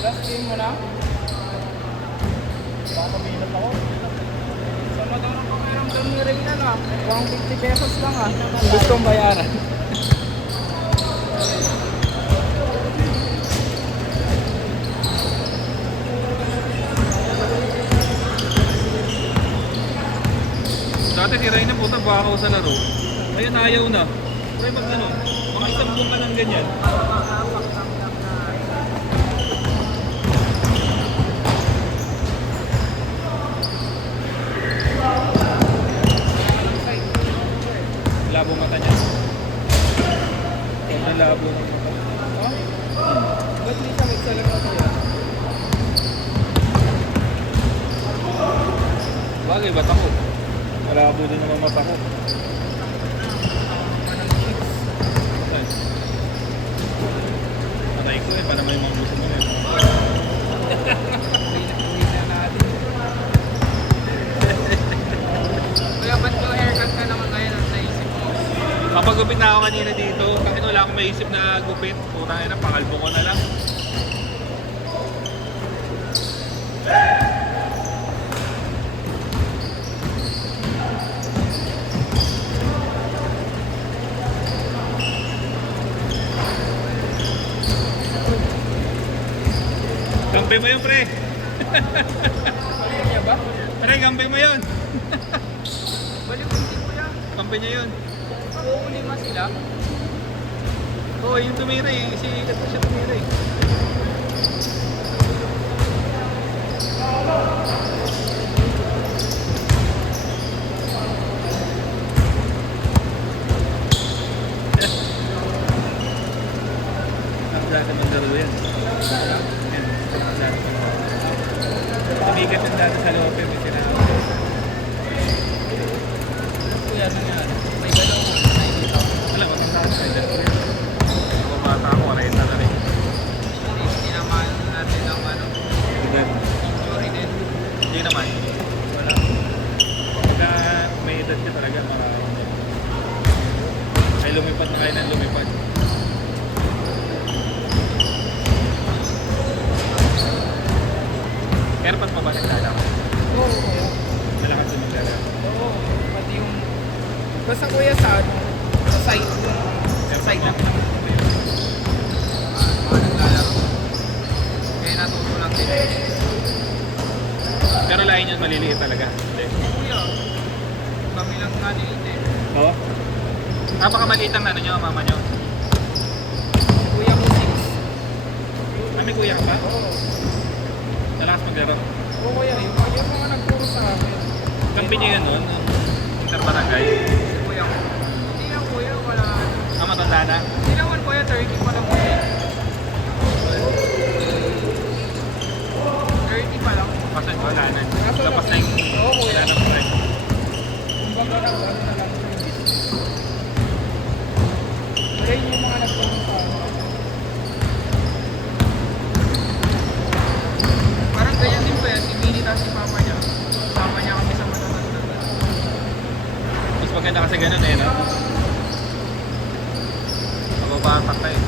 Last game mo na? Baka minat ako. Sa magandang pakiramdam ni Reyna na. 150 pesos lang ah. Kung gustong bayaran. Dati si Reyna puta baka sa laro. Ngayon ayaw na. Try mag ano, mga isang buwan ka ng ganyan. Labo mata niya. Sobrang labo ng mata. Oh? Ba't di siya magsalita sa'yo? Bagay, ba't ako? Malabo din naman mata ko. Ay. Patay ko eh, para may mga gusto mo eh. Uwi na natin. Kuya, ba't yung haircut ka naman ngayon ang naisip mo? Kapag gupit na ako kanina dito, kahit wala akong maisip na gupit, putang ina, pakalbo ko na lang. Gampay mo yun, pre. Baliw niya ba? Pre, gampay mo yun. Baliw hindi ko yan. Gampay niya yun. Uuuli ma sila. Oo, yung tumira eh. Sikat na siya tumira eh. Ang dati mandaro yan. Yan. Tumikat yung dati sa loob yung sinabi. Kuya, nangyari. May galaw mo. Nakikita ko. Alam mo, ang dati sa dati. Ako bata ako, kareta na rin. Hindi naman natin ang ano. Ganun. Injury din. Hindi naman. Wala. Pagka may edad ka talaga, ay lumipad na kayo ng lumipad. Airpad pa ba naglalakad? Oo, kuya. Nalakad sa naglalakad. Oo. Pati yung... Basta kuya sa ano? Sa side. Sa side lang naman. Mga naglalaro. Kaya natuto lang din. Pero lain yun maliliit talaga. Hindi. Kuya, kami lang nga din Oo? Napakamaliit ang ano nyo, mama nyo. Kuya ko 6. Ah, may kuya ka ba? Nalakas maglaro. Oo kuya, yung mga nagturo sa akin. Kampi nyo yun nun? Interbarangay? Si kuya ko. Hindi lang kuya, wala. Ah, matanda na? Hindi naman kuya, 30 pa lang kuya. 30 pa lang. Kasi wala na. Kaso Tapos na yung... Oo, kuya. Wala na strike. Kumbaga na, ano na lang siya yung business. Kaya yung mga nagturo sa akin. Parang ganyan din kuya, si Minnie tapos si Papa niya. Papa niya kami sa matatanda. Mas maganda kasi ganun eh, no? Mababatak ka eh.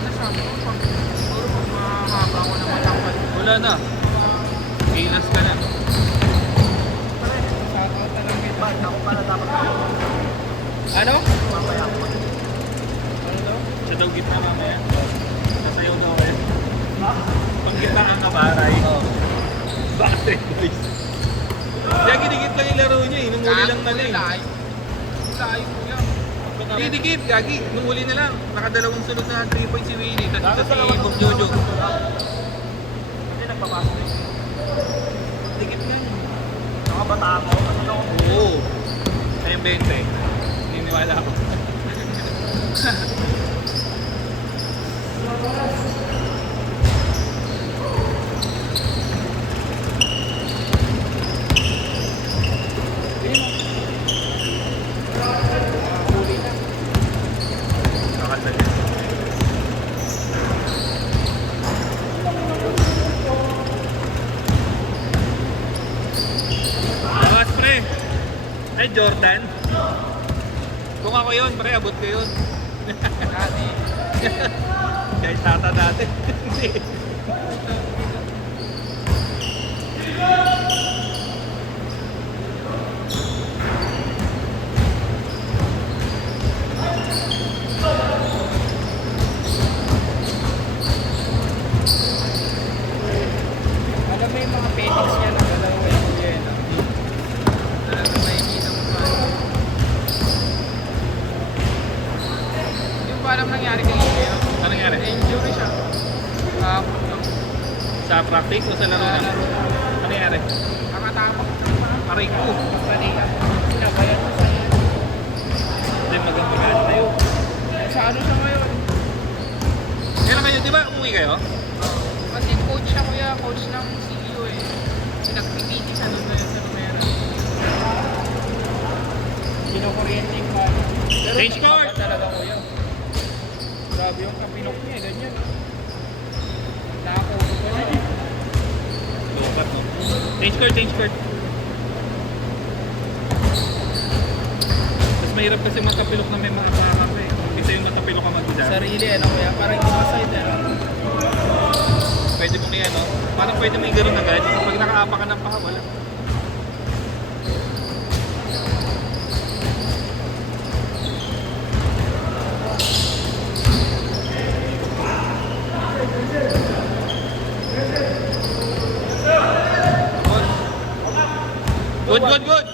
Nasabi ko, siguro pag mahaba ko na matangkad. Wala na. Gilas ka na. Shoutout na lang kita. Ako pala dapat ako. Ano? Mamaya ako. Ano daw? Sa daw gitna mamaya. Masayaw na ako eh. Pag gitna ang kabaray. Oo. Bakit boys? Kaya ginigit lang yung laro niya eh. Nung uli lang na lang. Layo. Layo ko yan. Hindi dikit, gagi. Nung uli na lang. Nakadalawang sunod na 3 points si Willie. Tapos isa si Bob Jojo. Hindi nagpapasok yun. Dikit na yun. Nakabata ako. Ano ako? Oo. Ayun 20. Niniwala ako. Nakasal yun. Ay, Jordan. Kung ako yun, pre, abot ko yun. Dati. Kahit tata natin. Hindi. Alam mo yung mga petings niya na galaw ko yung kuya no? Alam mo may hindi mo pa. Hindi mo pa alam nangyari kay Kuya. Ano nangyari? Na-injury siya. Kahapon lang. Sa practice o sa laro na? Laro. Ano nangyari? Nakatapos. Aray ko. Kanina. Sinabayan mo sa yan. Hindi, magandang tayo. Sa ano siya ngayon? Kailan kayo, di ba umuwi kayo? Kasi coach siya kuya, coach ng CEO eh. Pinag-PT siya doon sa Lumera. Kinukuryente yung kanya. Pero Change card! nagkaka talaga kuya. Grabe yung kapinok niya eh, ganyan. Nakakuha ko na eh. Lupat, no? Change card, change card. Mas mahirap kasi matapilok na may mga pakakap eh. Kasi yung matapilok ka mag-isa. Sarili ano kuya, parang hindi maside eh. Pwede mong yan, no? Parang pwede mo yung gano'n agad. Pag nakaapa ka ng paa, wala. Good, good, good!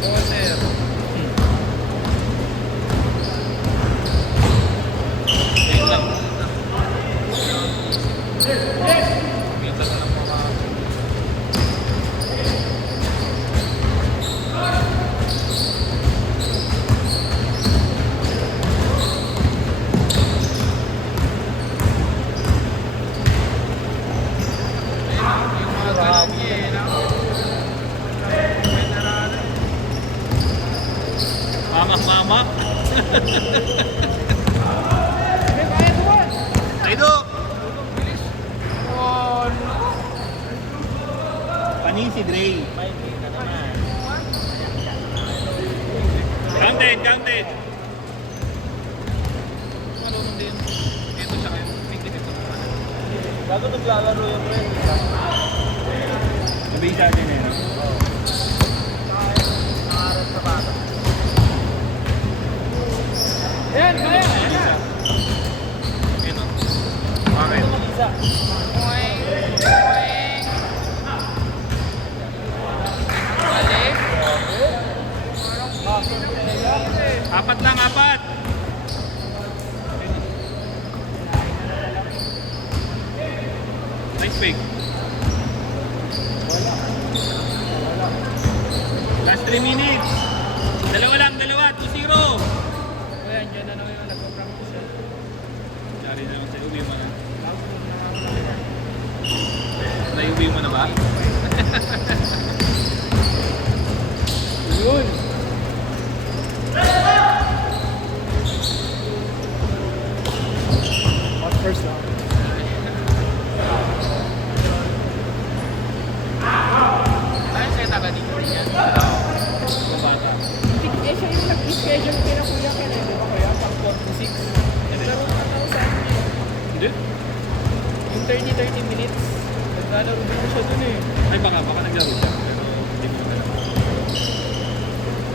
Bulldozer. Ayun lang. Minsan na lang mga... Yung mga ganun niya eh. May narana. Mama. May kaya doon! Aido! Bilis! Oh, no! Paning si Dre. May kita naman. Counted, counted! Ano nung din? Ito siya kayo. Tingin ito. Bago naglalaro yung friend. Sabi sa atin eh. Nangarap sa bata. Yan, kaya! Ayun o. Okay. Isa. Oing! Oing! Balik! Apat lang, apat! Nice pick. Last 3 minutes. Dalawa lang, 2-0. Kuya, andyan na naman yung nagpa-practice yan. Sorry na lang sa'yo, uwi mo na. Bago na Naiuwi mo na ba? yun! Hot first lang. Ayun sa'yo taga dito rin yan. Bata. Eh, siya yung nag-schedule kina kuya ka na, di ba kuya? Pag 4 to 6. Pero ano sa akin eh. Hindi? Yung 30 minutes, naglalaro din siya dun eh. Ay baka naglaro siya. Pero hindi mo alam.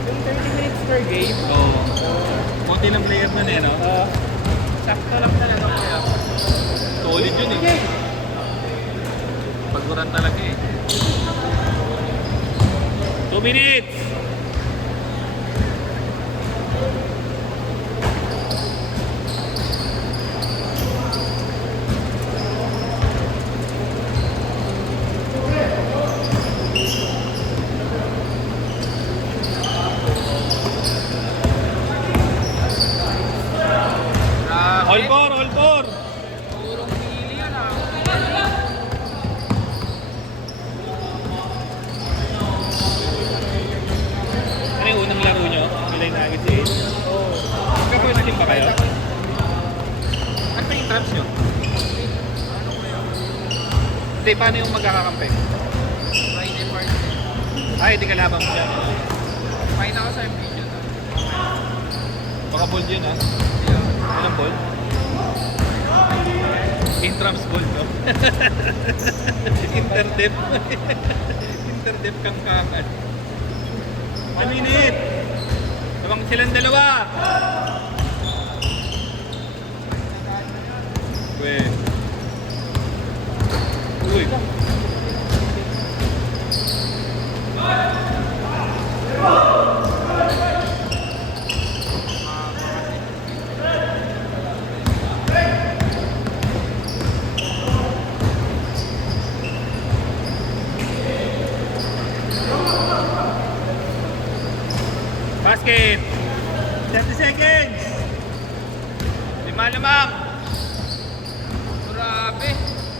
Yung 30 minutes per game, Oo. Konti lang player na eh, no? sakto lang talaga kuya. Solid yun eh. Pagburan talaga eh. 2 minutes! pa kayo? Kahit ako, Ano ba yung traps nyo? Hindi, paano yung magkakakampi? Friday party. Ay, hindi kalaban mo dyan. Pakita ko sa video to. Baka bold yun ha. Yeah. Ilang bold? Intrams bold, no? Interdep. Interdep kang kangan. 1 minute! Tabang silang dalawa! Weh. Uy. Basket! 30 seconds! 5 lamang! Grabe.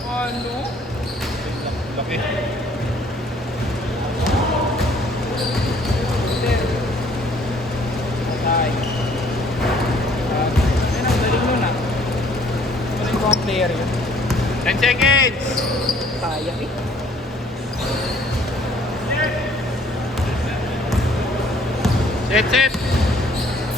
Ano? Laki. Patay. Yan ang galing nun ah. Galing ko ang player yun. 10 seconds! Kaya eh. Set, set!